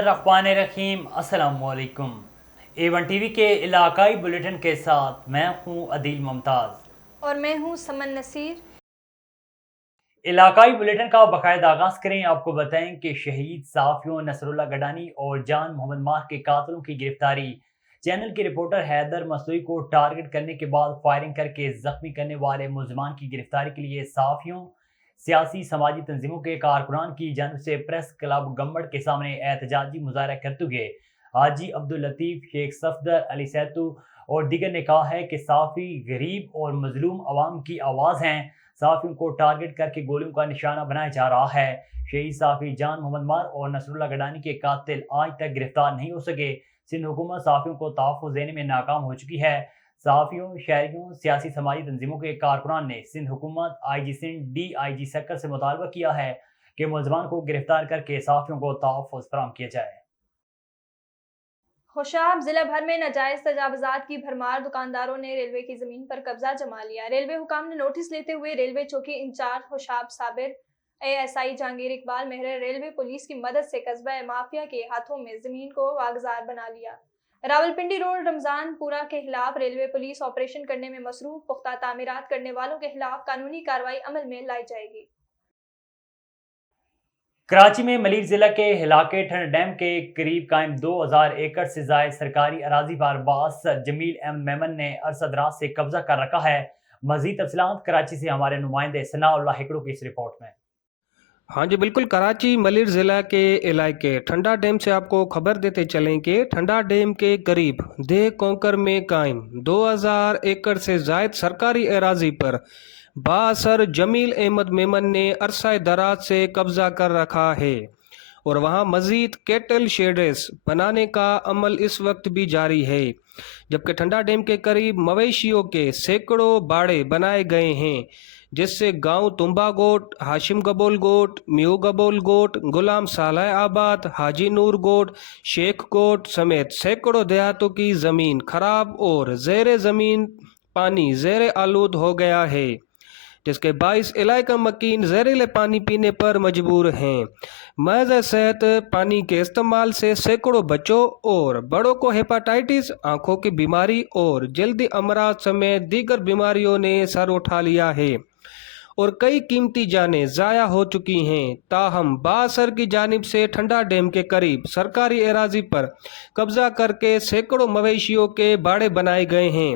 बिस्मिल्लाहिर्रहमानिर्रहीम। अस्सलाम वालेकुम। A1 टीवी के इलाकाई बुलेटिन के साथ मैं हूं अदील मुमताज़ और मैं हूं समन नसीर। इलाकाई बुलेटिन का बाकायदा आगाज करें। आपको बताएं कि शहीद सहाफ़ियों नसरुल्लाह गडानी और जान मोहम्मद माह के कातिलों की गिरफ्तारी। चैनल के रिपोर्टर हैदर मसूई को टारगेट करने के बाद फायरिंग करके जख्मी करने वाले मुलजमान की गिरफ्तारी के लिए सहाफ़ियों, सियासी समाजी तंजीमों के कारकुनान की जानिब से प्रेस क्लब गम्बड़ के सामने एहतजाजी मुजाहरा करते हुए हाजी अब्दुल लतीफ़, शेख सफदर, अली सैतू और दीगर ने कहा है कि सहाफ़ी गरीब और मजलूम आवाम की आवाज़ हैं। सहाफ़ियों को टारगेट करके गोलियों का निशाना बनाया जा रहा है। शहीद सहाफ़ी जान मोहम्मद मार और नसरुल्लाह गडानी के कातिल आज तक गिरफ्तार नहीं हो सके। सिंध हुकूमत सहाफ़ियों को तहफ़्फ़ुज़ देने में नाकाम हो चुकी है। सहाफ़ियों, शहरियों, सियासी समाजी तंजीमों के कारकुनान ने सिंध हुकूमत, IG सिंध, DIG सक्कर से मुतालबा किया है कि मुलजमान को गिरफ्तार करके सहाफ़ियों को तहफ़्फ़ुज़ फराहम किया जाए। होशाब जिला भर में नाजायज तजावुजात की भरमार। दुकानदारों ने रेलवे की जमीन पर कब्जा जमा लिया। रेलवे हुकाम ने नोटिस लेते हुए रेलवे चौकी इंचार्ज होशाब साबिर, ASI जहांगीर इकबाल मेहर रेलवे पुलिस की मदद से कस्बा माफिया के हाथों में जमीन को वागजार बना लिया। रावलपिंडी रोड रमजानपुरा के खिलाफ रेलवे पुलिस ऑपरेशन करने में मसरूफ। पुख्ता तामीरात करने वालों के खिलाफ कानूनी कार्रवाई अमल में लाई जाएगी। कराची में मलिक जिला के हिलाके ठंड डैम के करीब कायम 2000 एकड़ से जायद सरकारी अराजी पर बास जमील एम मेमन ने अरसदराज से कब्जा कर रखा है। मजीद तफसीलात कराची से हमारे नुमाइंदे सनाउल्लाह हिकड़ू की इस रिपोर्ट में। हाँ जी बिल्कुल, कराची मलिर ज़िला के इलाके ठंडा डैम से आपको खबर देते चलें कि ठंडा डैम के करीब देह कोंकर में कायम 2000 एकड़ से जायद सरकारी अराजी पर बासर जमील अहमद मेमन ने अरसा दराज से कब्जा कर रखा है और वहाँ मज़ीद कैटल शेड्स बनाने का अमल इस वक्त भी जारी है, जबकि ठंडा डैम के करीब मवेशियों के सैकड़ों बाड़े बनाए गए हैं, जिससे गांव तुम्बा गोट, हाशिम गबोल गोट, म्यू गबोल गोट, गुलाम सालह आबाद, हाजी नूर गोट, शेख गोट समेत सैकड़ों देहातों की ज़मीन खराब और ज़ेर ज़मीन पानी ज़ेर आलूद हो गया है, जिसके बाइस इलाका मकीन जहरीले पानी पीने पर मजबूर हैं। महज सेहत पानी के इस्तेमाल से सैकड़ों बच्चों और बड़ों को हेपाटाइटिस, आंखों की बीमारी और जल्दी अमराज समेत दीगर बीमारियों ने सर उठा लिया है और कई कीमती जानें ज़ाया हो चुकी हैं। ताहम बासर की जानिब से ठंडा डैम के करीब सरकारी एराजी पर कब्जा करके सैकड़ों मवेशियों के बाड़े बनाए गए हैं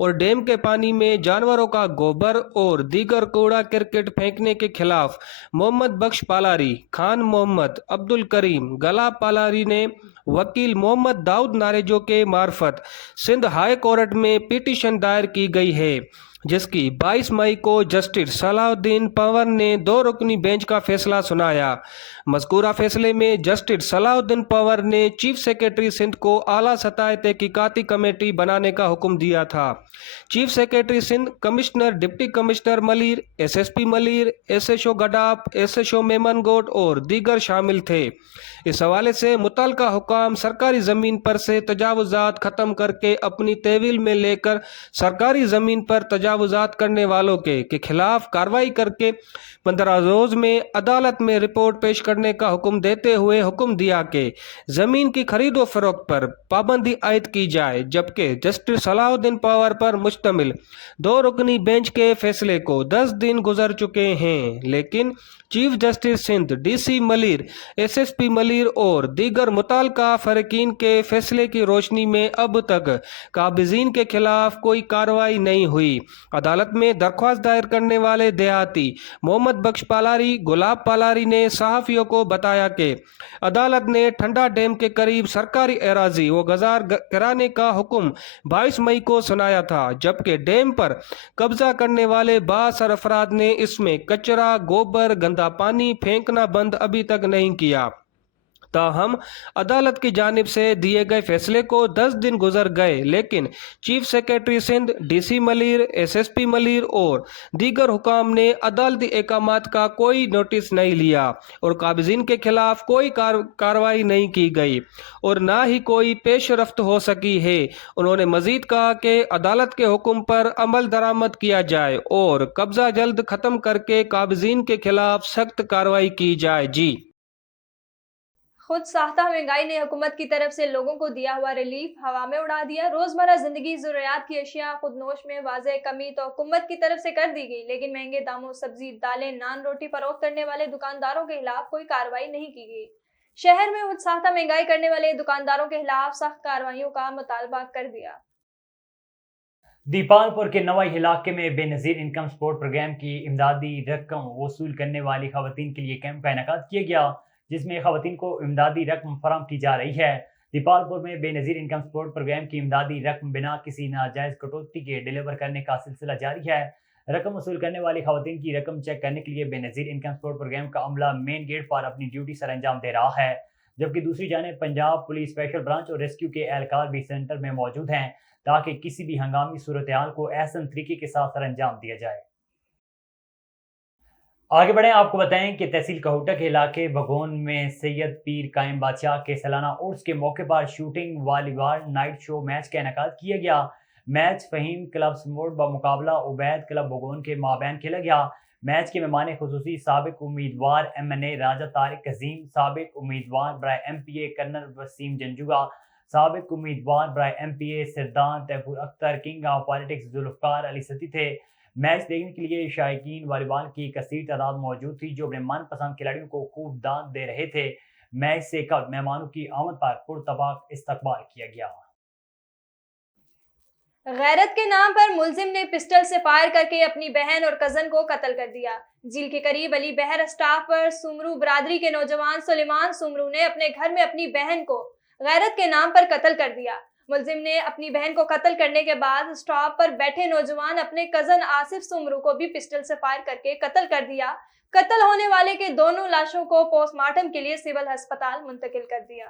और डैम के पानी में जानवरों का गोबर और दीगर कूड़ा करकट फेंकने के खिलाफ मोहम्मद बख्श पालारी, खान मोहम्मद, अब्दुल करीम, गला पालारी ने वकील मोहम्मद दाऊद नारेजो के मार्फत सिंध हाई कोर्ट में पिटीशन दायर की गई है, जिसकी 22 मई को जस्टिस सलाउद्दीन पंवर ने 2 रुकनी बेंच का फैसला सुनाया। मज़कूरा फैसले में जस्टिस सलाउद्दीन पंवर ने चीफ सेक्रेटरी सिंध को आला सतह तहकीकाती कमेटी बनाने का हुक्म दिया था। Chief secretary Sindh, commissioner, deputy commissioner Malir, SSP Malir, SHO Gadap, SHO Memongoth और दीगर शामिल थे। इस हवाले से मुतल्लिका हुकाम सरकारी ज़मीन पर से तजावुज़ात ख़त्म करके अपनी तहवील में लेकर सरकारी ज़मीन पर तजावुज़ात करने वालों के खिलाफ कार्रवाई करके 15 रोज़ में अदालत में रिपोर्ट पेश करने का हुक्म देते हुए हुक्म दिया कि ज़मीन की खरीद व फरोख्त पर पाबंदी आयद की जाए, जबकि जस्टिस सलाउद्दीन पंवर पर मुश्तमिल 2 रुकनी बेंच के फैसले को 10 दिन गुजर चुके हैं, लेकिन chief justice Sindh, DC Malir, SSP Malir और दीगर मुताल्लिका फ़रीक़ीन के फैसले की रोशनी में अब तक काबिज़ीन के खिलाफ कोई कार्रवाई नहीं हुई। अदालत में दरख्वास्त दायर करने वाले देहाती मोहम्मद बख्श पालारी, गुलाब पालारी ने सहाफ़ियों को बताया कि अदालत ने ठंडा डैम के करीब सरकारी एराजी व गजार कराने का हुक्म 22 मई को सुनाया था, जबकि डैम पर कब्जा करने वाले बासर अफराद ने इसमें कचरा, गोबर, गंदा पानी फेंकना बंद अभी तक नहीं किया। ताहम अदालत की जानिब से दिए गए फैसले को 10 दिन गुजर गए, लेकिन chief secretary Sindh, DC Malir, SSP Malir और दीगर हुकाम ने अदालती अहकामात का कोई नोटिस नहीं लिया और काबिज़ीन के खिलाफ कोई कार्रवाई नहीं की गई और ना ही कोई पेश रफ्त हो सकी है। उन्होंने मजीद कहा कि अदालत के हुक्म पर अमल दरामद किया जाए और कब्जा जल्द ख़त्म करके काबिज़ीन के खिलाफ सख्त कार्रवाई की जाए। जी। خود ساختہ مہنگائی نے حکومت کی طرف سے لوگوں کو دیا ہوا ریلیف ہوا میں اڑا دیا۔ روزمرہ زندگی ضروریات کی اشیاء خود نوش میں واضح کمی تو حکومت کی طرف سے کر دی گئی، لیکن مہنگے داموں سبزی دالیں نان روٹی فروخت کرنے والے دکانداروں کے خلاف کوئی کارروائی نہیں کی گئی۔ شہر میں خود ساختہ مہنگائی کرنے والے دکانداروں کے خلاف سخت کارروائیوں کا مطالبہ کر دیا۔ دیپال پور کے نوائی علاقے میں بے نظیر انکم سپورٹ پروگرام کی امدادی رقم وصول کرنے والی خواتین کے لیے کیمپ کا انعقاد کیا گیا، جس میں خواتین کو امدادی رقم فراہم کی جا رہی ہے۔ دیپال پور میں بے نظیر انکم سپورٹ پروگرام کی امدادی رقم بنا کسی ناجائز کٹوتی کے ڈیلیور کرنے کا سلسلہ جاری ہے۔ رقم وصول کرنے والی خواتین کی رقم چیک کرنے کے لیے بے نظیر انکم سپورٹ پروگرام کا عملہ مین گیٹ پر اپنی ڈیوٹی سر انجام دے رہا ہے، جبکہ دوسری جانب پنجاب پولیس اسپیشل برانچ اور ریسکیو کے اہلکار بھی سینٹر میں موجود ہیں تاکہ کسی بھی ہنگامی صورتحال کو احسن طریقے کے ساتھ سر انجام دیا جائے۔ آگے بڑھیں، آپ کو بتائیں کہ تحصیل کہوٹہ کے علاقے بھگون میں سید پیر قائم بادشاہ کے سالانہ عرس کے موقع پر شوٹنگ والی بال نائٹ شو میچ کا انعقاد کیا گیا۔ میچ فہیم کلب سموڈ بمقابلہ عبید کلب بھگون کے مابین کھیلا گیا۔ میچ کے مہمان خصوصی سابق امیدوار MNA راجہ طارق عظیم، سابق امیدوار برائے MPA کرنل وسیم جنجوگا، سابق امیدوار برائے MPA سردان Taifoor Akhtar, king of politics Zulfiqar Ali Satti تھے۔ میچ دیکھنے کے لیے شائقین والی بال کی کثیر تعداد موجود تھی جو اپنے من پسند کھلاڑیوں کو خوب داد دے رہے تھے۔ میچ سے قبل مہمانوں کی آمد پر پرتپاک استقبال کیا گیا۔ غیرت کے نام پر ملزم نے پسٹل سے فائر کر کے اپنی بہن اور کزن کو قتل کر دیا۔ جھیل کے قریب علی بہر اسٹاف پر سومرو برادری کے نوجوان سلیمان سومرو نے اپنے گھر میں اپنی بہن کو غیرت کے نام پر قتل کر دیا۔ ملزم نے اپنی بہن کو قتل کرنے کے بعد اسٹاپ پر بیٹھے نوجوان اپنے کزن آصف سومرو کو بھی پسٹل سے فائر کر کے قتل کر دیا۔ قتل ہونے والے کے دونوں لاشوں کو پوسٹ مارٹم کے لیے سول ہسپتال منتقل کر دیا۔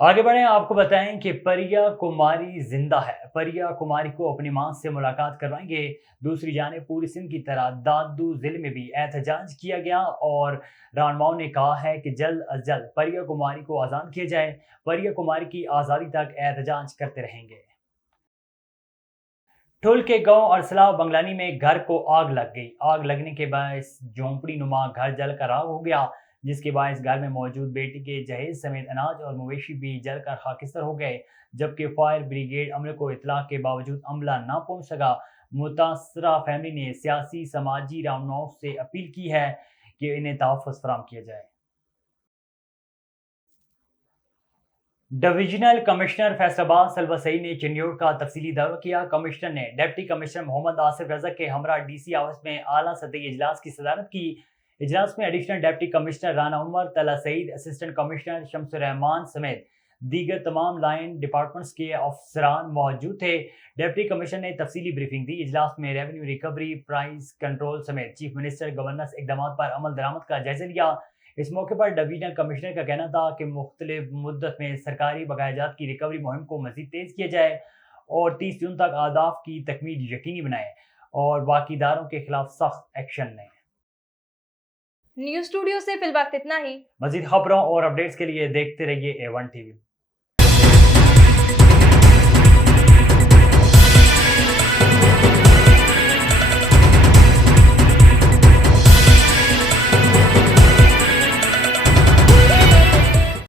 آگے بڑھیں، آپ کو بتائیں کہ پریا کماری زندہ ہے۔ پریا کماری کو اپنی ماں سے ملاقات کروائیں گے۔ دوسری جانب پوری سندھ کی طرح دادو ضلع میں بھی احتجاج کیا گیا اور رہنماؤں نے کہا ہے کہ جلد از جلد پریا کماری کو آزاد کیا جائے۔ پریا کماری کی آزادی تک احتجاج کرتے رہیں گے۔ ٹھل کے گاؤں ارسلا بنگلانی میں گھر کو آگ لگ گئی۔ آگ لگنے کے باعث جھونپڑی نما گھر جل کر راکھ ہو گیا، جس کے باعث گھر میں موجود بیٹی کے جہیز سمیت اناج اور مویشی بھی جل کر خاکستر ہو گئے، جبکہ فائر بریگیڈ عملے کو اطلاع کے باوجود عملہ نہ پہنچ سکا۔ متاثرہ فیملی نے سیاسی سماجی رہنماؤں سے اپیل کی ہے کہ انہیں تحفظ فراہم کیا جائے۔ ڈویژنل کمشنر فیصل آباد سلوہ سعید نے چنیوڑ کا تفصیلی دورہ کیا۔ کمشنر نے ڈپٹی کمشنر محمد آصف رضا کے ہمراہ DC آفس میں اعلیٰ سطحی اجلاس کی صدارت کی۔ اجلاس میں ایڈیشنل ڈپٹی کمشنر رانا عمر، طلعت سعید، اسسٹنٹ کمشنر شمس الرحمان سمیت دیگر تمام لائن ڈپارٹمنٹس کے افسران موجود تھے۔ ڈپٹی کمشنر نے تفصیلی بریفنگ دی۔ اجلاس میں ریونیو ریکوری، پرائز کنٹرول سمیت چیف منسٹر گورننس اقدامات پر عمل درآمد کا جائزہ لیا۔ اس موقع پر ڈویژنل کمشنر کا کہنا تھا کہ مختلف مدت میں سرکاری بقایا جات کی ریکوری مہم کو مزید تیز کیا جائے اور 30 جون تک اہداف کی تکمیل یقینی بنائے اور باقی اداروں کے خلاف سخت ایکشن لیں۔ نیوز اسٹوڈیو سے فی الوقت اتنا ہی۔ مزید خبروں اور اپڈیٹس کے لیے دیکھتے رہیے A1 TV۔